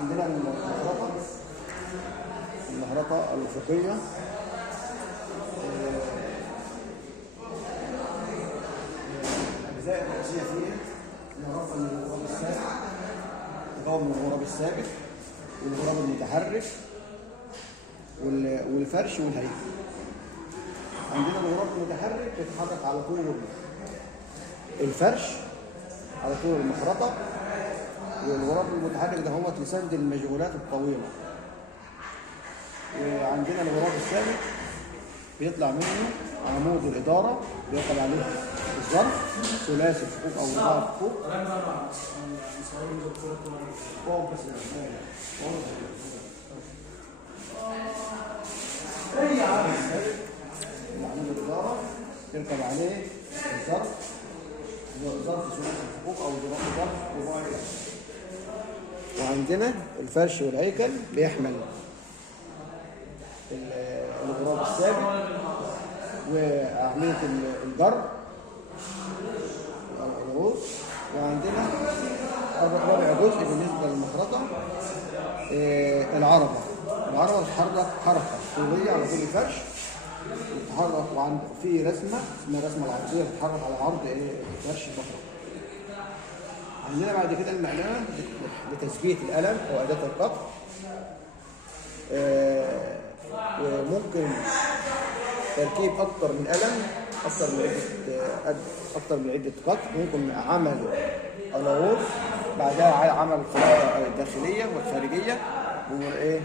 عندنا المخرطة الأفقية. الأجزاء الرئيسية فيها نعرفها من الغراب الثابت، تكون من الغراب الثابت والغراب المتحرك والفرش والهيكل. عندنا الغراب المتحرك بيتحرك على طول الفرش، على طول المخرطة، والغراب المتحرك ده هو يسند المشغولات الطويلة. وعندنا الغراب الثابت بيطلع منه عمود الإدارة بيقل عليه الظرف ثلاثي الفكوك أو رباعي الفكوك. أي عمود ثابت عمود الإدارة يركب عليه الظرف، ظرف ثلاثي الفكوك أو ظرف رباعي الفكوك. وعندنا الفرش والهيكل بيحمل الغراب الثابت وعملية الجر الغوص. وعندنا رابع جزء بالنسبة للمخرطة العربة. العربة بتتحرك حركة طولية على طول الفرش، بتتحرك وعند في رسمة اسمها الرسمة العرضية بتتحرك على عرض فرش المخرطة. عندنا بعد كده المعلمة لتثبيت القلم أو أداة القطع. وممكن تركيب أكتر من قلم، أكتر من عدة قطع. ممكن عمل ألاوز، بعدها عمل خلاطة الداخلية والخارجية وإيه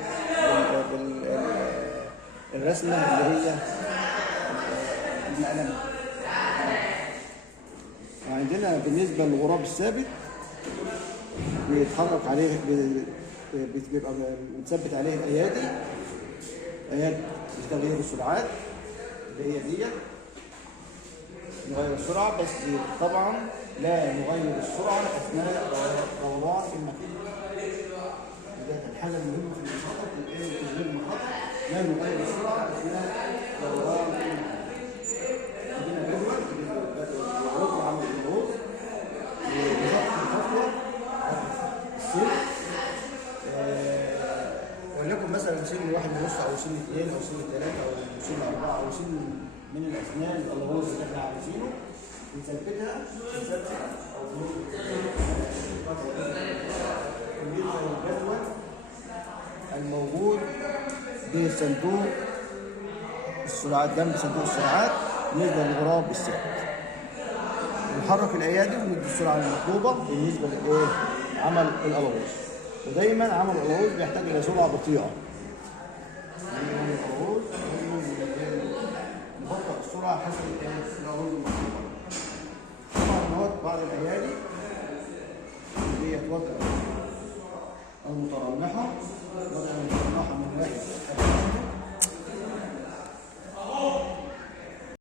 الرسمة اللي هي المقلمة. وعندنا بالنسبة للغراب الثابت بيتحرك عليه، بيبقى متثبت عليه الأيادي، أيادي لتغيير السرعات اللي هي ديت. نغير السرعة، بس طبعا لا نغير السرعة أثناء دوران المكان. ده الحاجة المهمة في المخاطر، تشغيل المخاطر، لا نغير السرعة أثناء دوران المكان. عندنا جدول بيعرض عمل الجهود وبضغط الخطوة السن، وليكن مثلا سن 1.5 أو سن 2 أو سن 3 أو سن 4 أو سن من الأسنان الألغاز اللي احنا عايزينه، نثبتها أو الجدول الموجود بصندوق السرعات، جنب صندوق السرعات بالنسبة للغراب الثابت. نحرك الأيادي وندي السرعة المطلوبة بالنسبة لعمل الألغاز. ودايما عمل الألغاز بيحتاج إلى سرعة بطيئة. نبطئ السرعة حسب الألغاز المطلوبة. طبعا بعض الأيادي اللي هي وضع المترنحة، وضع